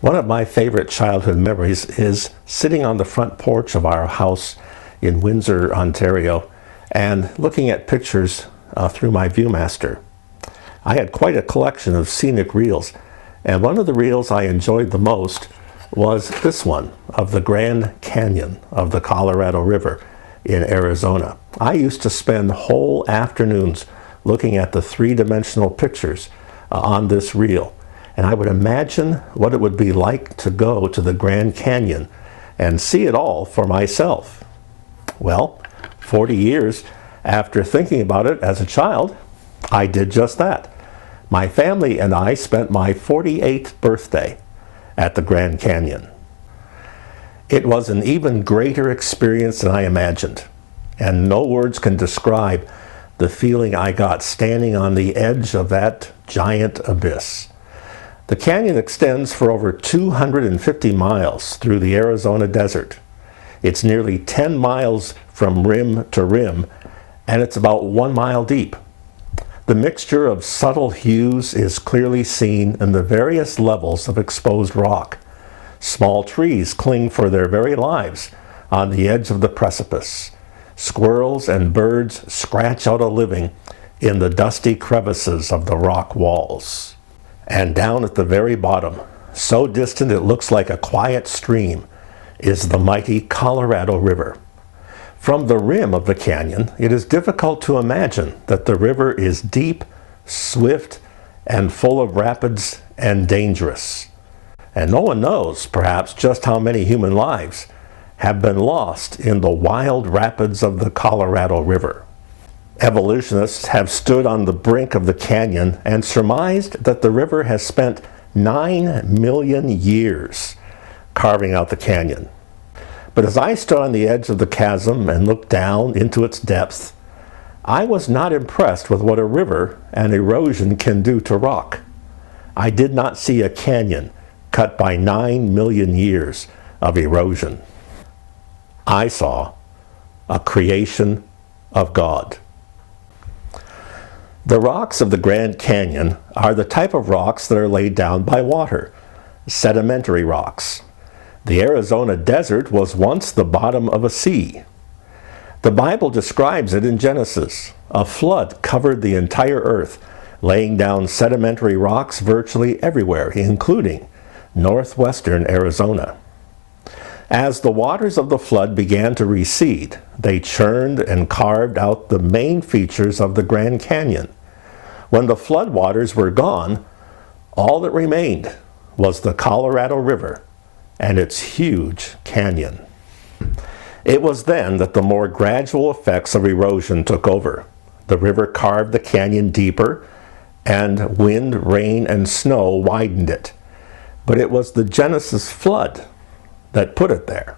One of my favorite childhood memories is sitting on the front porch of our house in Windsor, Ontario, and looking at pictures through my Viewmaster. I had quite a collection of scenic reels, and one of the reels I enjoyed the most was this one of the Grand Canyon of the Colorado River in Arizona. I used to spend whole afternoons looking at the three-dimensional pictures on this reel. And I would imagine what it would be like to go to the Grand Canyon and see it all for myself. Well, 40 years after thinking about it as a child, I did just that. My family and I spent my 48th birthday at the Grand Canyon. It was an even greater experience than I imagined, and no words can describe the feeling I got standing on the edge of that giant abyss. The canyon extends for over 250 miles through the Arizona desert. It's nearly 10 miles from rim to rim, and it's about 1 mile deep. The mixture of subtle hues is clearly seen in the various levels of exposed rock. Small trees cling for their very lives on the edge of the precipice. Squirrels and birds scratch out a living in the dusty crevices of the rock walls. And down at the very bottom, so distant it looks like a quiet stream, is the mighty Colorado River. From the rim of the canyon, it is difficult to imagine that the river is deep, swift, and full of rapids and dangerous. And no one knows, perhaps, just how many human lives have been lost in the wild rapids of the Colorado River. Evolutionists have stood on the brink of the canyon and surmised that the river has spent 9 million years carving out the canyon. But as I stood on the edge of the chasm and looked down into its depths, I was not impressed with what a river and erosion can do to rock. I did not see a canyon cut by 9 million years of erosion. I saw a creation of God. The rocks of the Grand Canyon are the type of rocks that are laid down by water, sedimentary rocks. The Arizona desert was once the bottom of a sea. The Bible describes it in Genesis. A flood covered the entire earth, laying down sedimentary rocks virtually everywhere, including northwestern Arizona. As the waters of the flood began to recede, they churned and carved out the main features of the Grand Canyon. When the floodwaters were gone, all that remained was the Colorado River and its huge canyon. It was then that the more gradual effects of erosion took over. The river carved the canyon deeper, and wind, rain, and snow widened it. But it was the Genesis flood that put it there.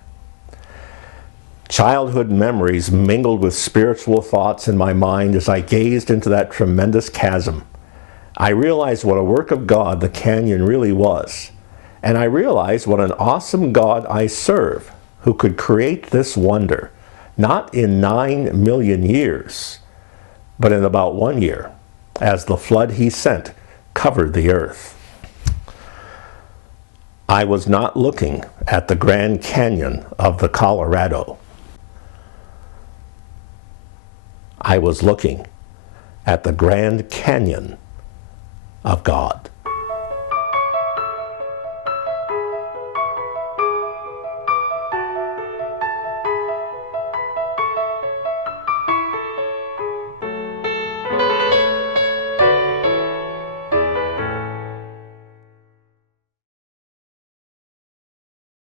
Childhood memories mingled with spiritual thoughts in my mind as I gazed into that tremendous chasm. I realized what a work of God the canyon really was, and I realized what an awesome God I serve, who could create this wonder, not in 9 million years, but in about 1 year, as the flood he sent covered the earth. I was not looking at the Grand Canyon of the Colorado. I was looking at the Grand Canyon of God.